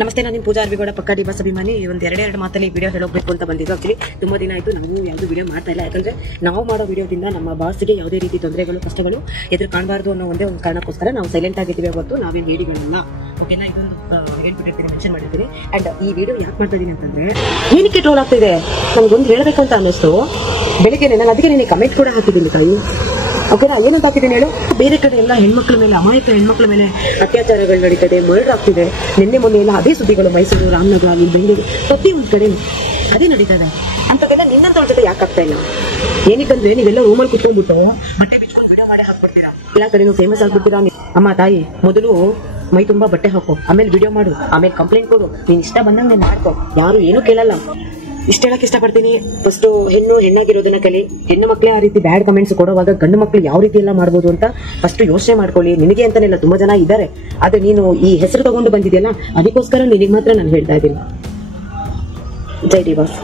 ನಮಸ್ತೆ, ನಾನು ನಿಮ್ಮ ಪೂಜಾ ಅರ್ವಿಗೌಡ, ಪಕ್ಕ ಡಿಬಾಸ್ ಅಭಿಮಾನಿ. ಒಂದು ಎರಡು ಮಾತಲ್ಲಿ ವಿಡಿಯೋ ಹೇಳೋಬೇಕು ಅಂತ ಬಂದಿದ್ದು. ಆಕ್ಚುಲಿ ತುಂಬಾ ದಿನ ಆಯಿತು ನಾವು ಯಾವುದು ವಿಡಿಯೋ ಮಾಡ್ತಾ ಇಲ್ಲ. ಯಾಕಂದ್ರೆ ನಾವು ಮಾಡೋ ವಿಡಿಯೋದಿಂದ ನಮ್ಮ ಬಾಸ್ಗೆ ಯಾವುದೇ ರೀತಿ ತೊಂದರೆಗಳು, ಕಷ್ಟಗಳು ಎದುರು ಕಾಣಬಾರ್ದು ಅನ್ನೋ ಒಂದೇ ಒಂದು ಕಾರಣಕ್ಕೋಸ್ಕರ ನಾವು ಸೈಲೆಂಟ್ ಆಗಿದ್ದೀವಿ ಹೊರತು ನಾವೇನು ಹೇಳಿಗಳನ್ನ. ಓಕೆನಾ, ಇದೊಂದು ಹೇಳ್ಬಿಟ್ಟಿರ್ತೀನಿ, ಮೆನ್ಷನ್ ಮಾಡಿರ್ತೀನಿ. ಅಂಡ್ ಈ ವಿಡಿಯೋ ಯಾಕೆ ಮಾಡ್ತಾ ಇದೀನಿ ಅಂತಂದ್ರೆ, ಏನಕ್ಕೆ ಟ್ರೋಲ್ ಆಗ್ತಿದೆ ನನ್ಗೊಂದು ಹೇಳಬೇಕು ಅಂತ ಅನ್ನಿಸ್ತು ಬೆಳಿಗ್ಗೆ. ನಾನು ಅದಕ್ಕೆ ನಿನಗೆ ಕಮೆಂಟ್ ಕೂಡ ಹಾಕಿದ್ದೀನಿ ತಾಯಿ. ಓಕೆನಾ, ಏನಂತ ಹಾಕಿದ್ದೀನಿ ಹೇಳು. ಬೇರೆ ಕಡೆ ಎಲ್ಲ ಹೆಣ್ಮಕ್ಳ ಮೇಲೆ, ಅಮಾಯಕ ಹೆಣ್ಮಕ್ಳ ಮೇಲೆ ಅತ್ಯಾಚಾರಗಳು ನಡೀತದೆ, ಮರ್ಡರ್ ಆಗ್ತಿದೆ. ನಿನ್ನೆ ಮೊನ್ನೆ ಎಲ್ಲ ಅದೇ ಸುದ್ದಿಗಳು, ಮೈಸೂರು, ರಾಮನಗರ, ಇಲ್ಲಿ ಬೆಂಗಳೂರು, ಪ್ರತಿಯೊಂದು ಕಡೆ ಅದೇ ನಡೀತದೆ. ಅಂತದೆಲ್ಲ ನಿನ್ನಂತ ಜೊತೆ ಯಾಕೆ ಆಗ್ತಾ ಇಲ್ಲ? ಏನಕ್ಕಂದ್ರೆ ನೀವೆಲ್ಲ ರೂಮಲ್ಲಿ ಕುತ್ಕೊಂಡ್ಬಿಟ್ಟು ಬಟ್ಟೆ ಬಿಚ್ಕೊಂಡು ವಿಡಿಯೋ ಮಾಡಿ ಹಾಕ್ಬಿಡ್ತೀರಾ, ಎಲ್ಲ ಕಡೆನೂ ಫೇಮಸ್ ಆಗ್ಬಿಡ್ತೀರಾ. ಅಮ್ಮ ತಾಯಿ, ಮೊದಲು ಮೈ ತುಂಬಾ ಬಟ್ಟೆ ಹಾಕೋ, ಆಮೇಲೆ ವಿಡಿಯೋ ಮಾಡು, ಆಮೇಲೆ ಕಂಪ್ಲೇಂಟ್ ಕೊಡು. ನೀನ್ ಇಷ್ಟ ಬಂದಂಗೆ ಮಾಡ್ಕೊ, ಯಾರು ಏನೂ ಕೇಳಲ್ಲ. ಇಷ್ಟ ಹೇಳಕ್ ಇಷ್ಟಪಡ್ತೀನಿ. ಫಸ್ಟ್ ಹೆಣ್ಣಾಗಿರೋದನ್ನ ಕಲಿ. ಹೆಣ್ಣು ಮಕ್ಳೇ ಆ ರೀತಿ ಬ್ಯಾಡ್ ಕಮೆಂಟ್ಸ್ ಕೊಡುವಾಗ ಗಂಡು ಮಕ್ಳು ಯಾವ ರೀತಿ ಎಲ್ಲ ಮಾಡ್ಬೋದು ಅಂತ ಫಸ್ಟ್ ಯೋಚನೆ ಮಾಡ್ಕೊಳ್ಳಿ. ನಿನಗೆ ಅಂತಾನೆಲ್ಲ ತುಂಬಾ ಜನ ಇದ್ದಾರೆ, ಆದ್ರೆ ನೀನು ಈ ಹೆಸರು ತಗೊಂಡು ಬಂದಿದೆಯಲ್ಲ, ಅದಕ್ಕೋಸ್ಕರ ನಿನಗೆ ಮಾತ್ರ ನಾನು ಹೇಳ್ತಾ ಇದ್ದೀನಿ. ಜೈ ಡಿ ಬಾಸ್.